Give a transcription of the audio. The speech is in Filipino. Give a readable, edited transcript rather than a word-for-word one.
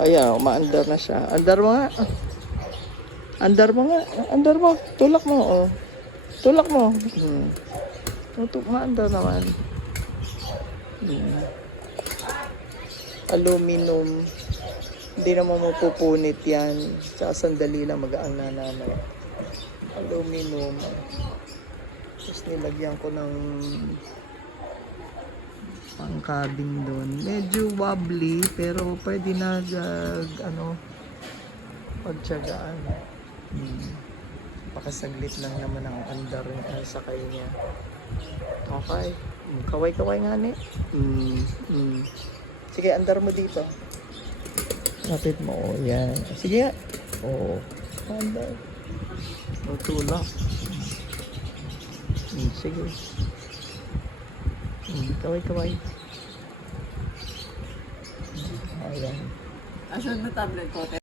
Ayan, umaandar na siya. Andar mo nga. Andar mo nga. Andar mo. Tulak mo, oh. Tulak mo. Maandar naman. Aluminum. Hindi naman mapupunit yan. Sa sandali lang magaang nananay. Aluminum. Tapos nilagyan ko ng pangkabing doon. Medyo wobbly pero pwede na pagtsagaan. Pakasaglit lang naman ang andar sakay niya. Okay. Kaway-kaway nga ni. Sige, andar mo dito. Lapit mo. Oh, yan. Sige nga. Oh. Andar. O, tulak. Sige. Kaway-kaway. Ayan. Asan na tablet ko?